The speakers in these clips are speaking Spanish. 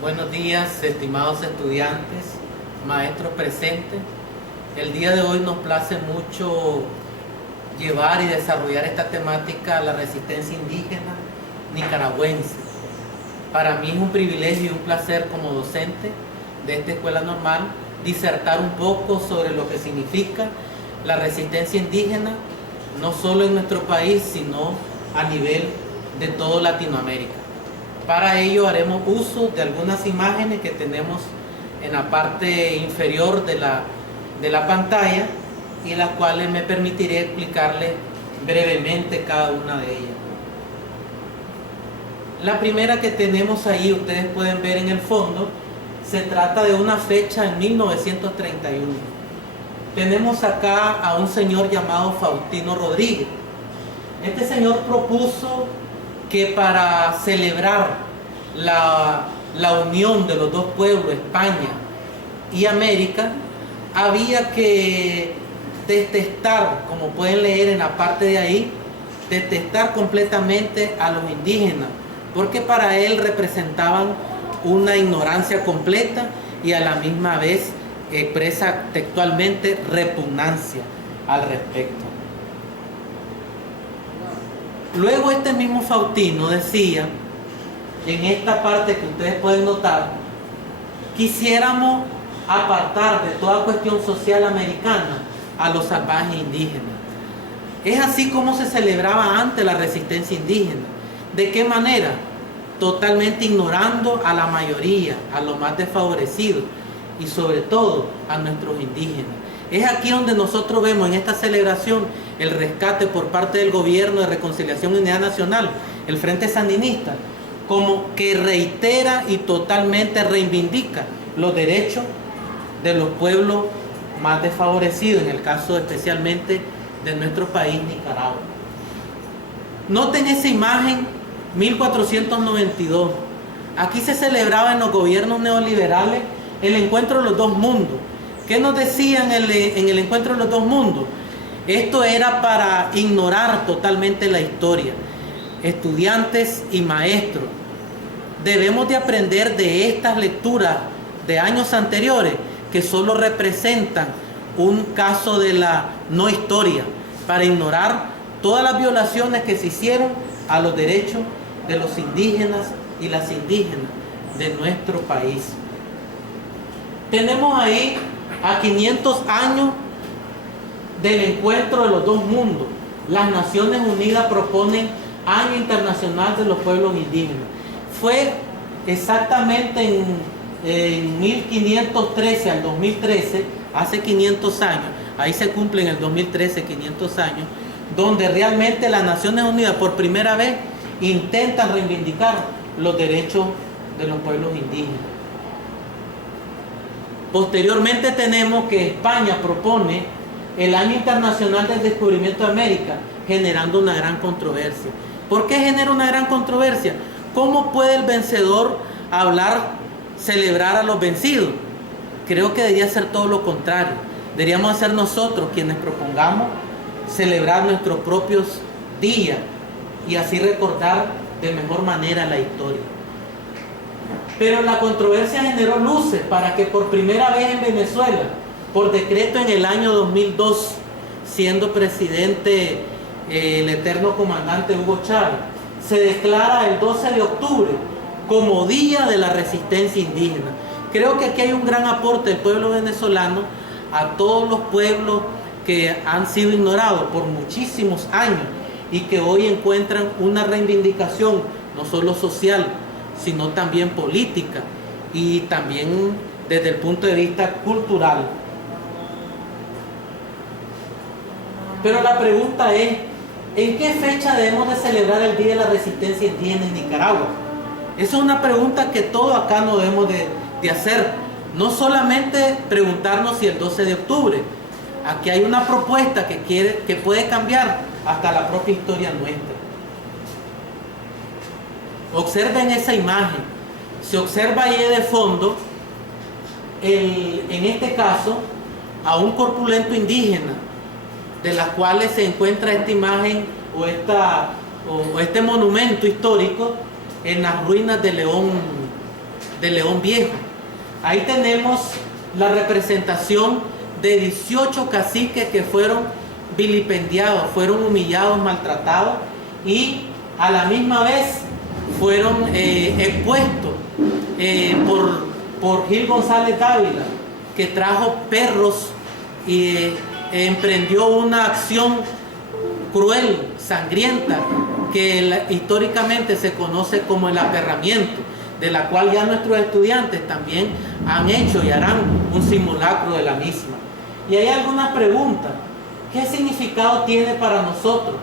Buenos días, estimados estudiantes, maestros presentes. El día de hoy nos place mucho llevar y desarrollar esta temática a la resistencia indígena nicaragüense. Para mí es un privilegio y un placer como docente de esta escuela normal disertar un poco sobre lo que significa la resistencia indígena, no solo en nuestro país, sino a nivel de toda Latinoamérica. Para ello haremos uso de algunas imágenes que tenemos en la parte inferior de la pantalla y las cuales me permitiré explicarles brevemente cada una de ellas. La primera que tenemos ahí, ustedes pueden ver en el fondo, se trata de una fecha en 1931. Tenemos acá a un señor llamado Faustino Rodríguez. Este señor propuso que para celebrar la unión de los dos pueblos, España y América, había que detestar, como pueden leer en la parte de ahí, detestar completamente a los indígenas, porque para él representaban una ignorancia completa y a la misma vez expresa textualmente repugnancia al respecto. Luego este mismo Faustino decía, en esta parte que ustedes pueden notar, quisiéramos apartar de toda cuestión social americana a los salvajes indígenas. Es así como se celebraba antes la resistencia indígena. ¿De qué manera? Totalmente ignorando a la mayoría, a los más desfavorecidos y sobre todo a nuestros indígenas. Es aquí donde nosotros vemos en esta celebración el rescate por parte del Gobierno de Reconciliación y Unidad Nacional, el Frente Sandinista, como que reitera y totalmente reivindica los derechos de los pueblos más desfavorecidos, en el caso especialmente de nuestro país, Nicaragua. Noten esa imagen, 1492. Aquí se celebraba en los gobiernos neoliberales el encuentro de los dos mundos. ¿Qué nos decían en el encuentro de los dos mundos? Esto era para ignorar totalmente la historia. Estudiantes y maestros, debemos de aprender de estas lecturas de años anteriores que solo representan un caso de la no historia, para ignorar todas las violaciones que se hicieron a los derechos de los indígenas y las indígenas de nuestro país. Tenemos ahí a 500 años del encuentro de los dos mundos. Las Naciones Unidas proponen Año Internacional de los Pueblos Indígenas. Fue exactamente en 1513 al 2013, hace 500 años, ahí se cumplen en el 2013 500 años, donde realmente las Naciones Unidas por primera vez intentan reivindicar los derechos de los pueblos indígenas. Posteriormente tenemos que España propone el Año Internacional del Descubrimiento de América, generando una gran controversia. ¿Por qué genera una gran controversia? ¿Cómo puede el vencedor celebrar a los vencidos? Creo que debería ser todo lo contrario. Deberíamos ser nosotros quienes propongamos celebrar nuestros propios días y así recordar de mejor manera la historia. Pero la controversia generó luces para que por primera vez en Venezuela, por decreto en el año 2002, siendo presidente el eterno comandante Hugo Chávez, se declara el 12 de octubre como Día de la Resistencia Indígena. Creo que aquí hay un gran aporte del pueblo venezolano a todos los pueblos que han sido ignorados por muchísimos años y que hoy encuentran una reivindicación no solo social, sino también política y también desde el punto de vista cultural. Pero la pregunta es, ¿en qué fecha debemos de celebrar el Día de la Resistencia Indígena en Nicaragua? Esa es una pregunta que todos acá nos debemos de hacer. No solamente preguntarnos si el 12 de octubre. Aquí hay una propuesta que puede cambiar hasta la propia historia nuestra. Observen esa imagen. Se observa ahí de fondo, en este caso, a un corpulento indígena, de las cuales se encuentra esta imagen o este monumento histórico en las ruinas de León de León Viejo. Ahí tenemos la representación de 18 caciques que fueron vilipendiados, fueron humillados, maltratados y a la misma vez fueron expuestos por Gil González Dávila, que trajo perros y emprendió una acción cruel, sangrienta, que históricamente se conoce como el aperramiento, de la cual ya nuestros estudiantes también han hecho y harán un simulacro de la misma. Y hay algunas preguntas. ¿Qué significado tiene para nosotros?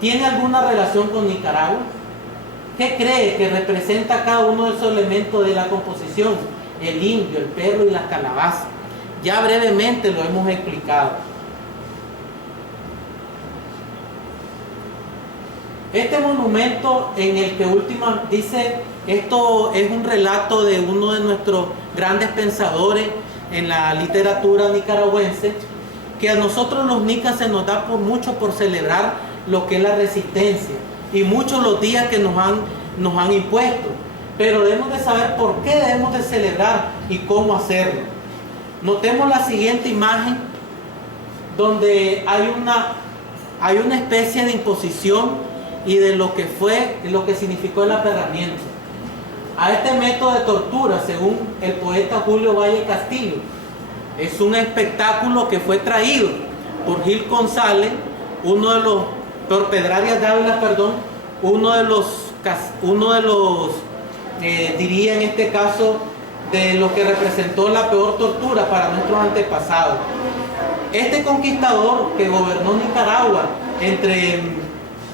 ¿Tiene alguna relación con Nicaragua? ¿Qué cree que representa cada uno de esos elementos de la composición? El indio, el perro y las calabazas. Ya brevemente lo hemos explicado. Este monumento en el que última dice, esto es un relato de uno de nuestros grandes pensadores en la literatura nicaragüense, que a nosotros los nicas se nos da mucho por celebrar lo que es la resistencia y muchos los días que nos han impuesto, pero debemos de saber por qué debemos de celebrar y cómo hacerlo. Notemos la siguiente imagen donde hay una especie de imposición y de lo que fue, lo que significó el aperramiento. A este método de tortura, según el poeta Julio Valle Castillo, es un espectáculo que fue traído por Gil González, por Pedrarias Dávila, perdón, uno de los diría en este caso, de lo que representó la peor tortura para nuestros antepasados. Este conquistador que gobernó Nicaragua entre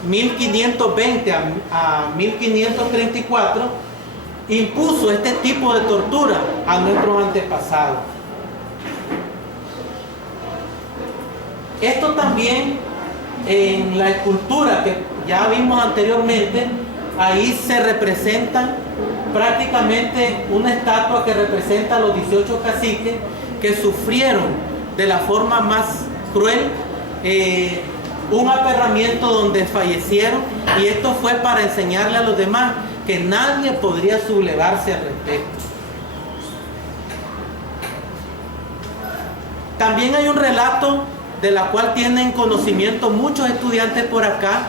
1520 a 1534 impuso este tipo de tortura a nuestros antepasados. Esto también en la escultura que ya vimos anteriormente, ahí se representan prácticamente una estatua que representa a los 18 caciques que sufrieron de la forma más cruel un aperramiento donde fallecieron, y esto fue para enseñarle a los demás que nadie podría sublevarse al respecto. También hay un relato de la cual tienen conocimiento muchos estudiantes por acá.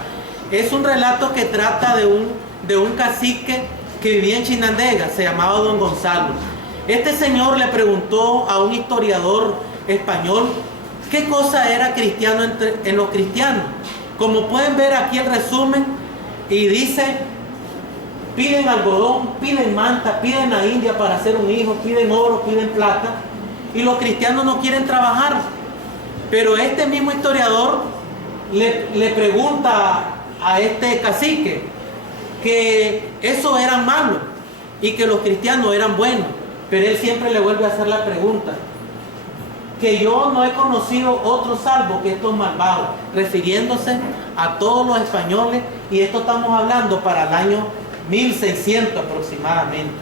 Es un relato que trata de un cacique que vivía en Chinandega, se llamaba Don Gonzalo. Este señor le preguntó a un historiador español qué cosa era cristiano en los cristianos. Como pueden ver aquí el resumen, y dice: piden algodón, piden manta, piden a India para hacer un hijo, piden oro, piden plata, y los cristianos no quieren trabajar. Pero este mismo historiador le pregunta a este cacique que eso eran malos y que los cristianos eran buenos, pero él siempre le vuelve a hacer la pregunta: que yo no he conocido otro salvo que estos malvados, refiriéndose a todos los españoles, y esto estamos hablando para el año 1600 aproximadamente.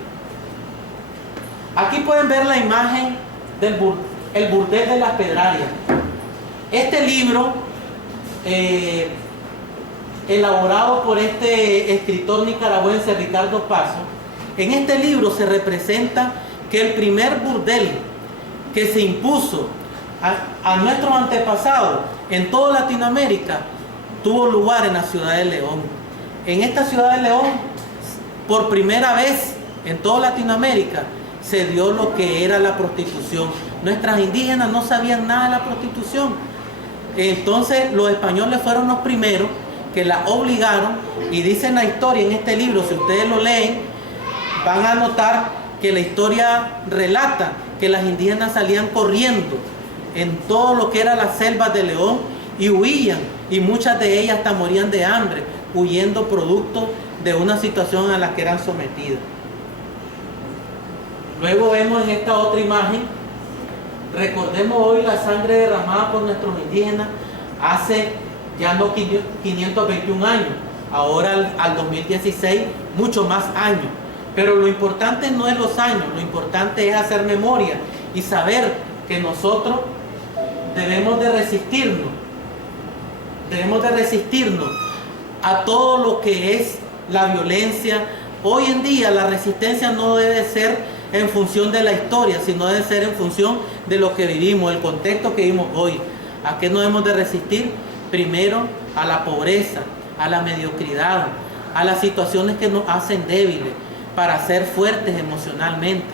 Aquí pueden ver la imagen del burdel de las Pedrarias. Este libro, elaborado por este escritor nicaragüense Ricardo Paso, en este libro se representa que el primer burdel que se impuso a nuestros antepasados en toda Latinoamérica tuvo lugar en la ciudad de León. En esta ciudad de León, por primera vez en toda Latinoamérica, se dio lo que era la prostitución. Nuestras indígenas no sabían nada de la prostitución. Entonces los españoles fueron los primeros que la obligaron, y dicen la historia en este libro, si ustedes lo leen, van a notar que la historia relata que las indígenas salían corriendo en todo lo que era las selvas de León y huían, y muchas de ellas hasta morían de hambre, huyendo producto de una situación a la que eran sometidas. Luego vemos en esta otra imagen, recordemos hoy la sangre derramada por nuestros indígenas hace ya no 521 años, ahora al 2016 mucho más años. Pero lo importante no es los años, lo importante es hacer memoria y saber que nosotros debemos de resistirnos a todo lo que es la violencia, hoy en día la resistencia no debe ser en función de la historia, sino debe ser en función de lo que vivimos, el contexto que vivimos hoy. ¿A qué nos debemos de resistir? Primero, a la pobreza, a la mediocridad, a las situaciones que nos hacen débiles, para ser fuertes emocionalmente,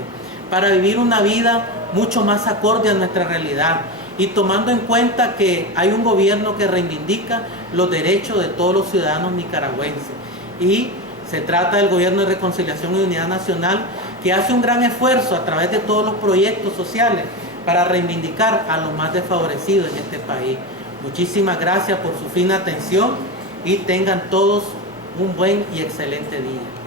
para vivir una vida mucho más acorde a nuestra realidad y tomando en cuenta que hay un gobierno que reivindica los derechos de todos los ciudadanos nicaragüenses. Y se trata del Gobierno de Reconciliación y Unidad Nacional, que hace un gran esfuerzo a través de todos los proyectos sociales para reivindicar a los más desfavorecidos en este país. Muchísimas gracias por su fina atención y tengan todos un buen y excelente día.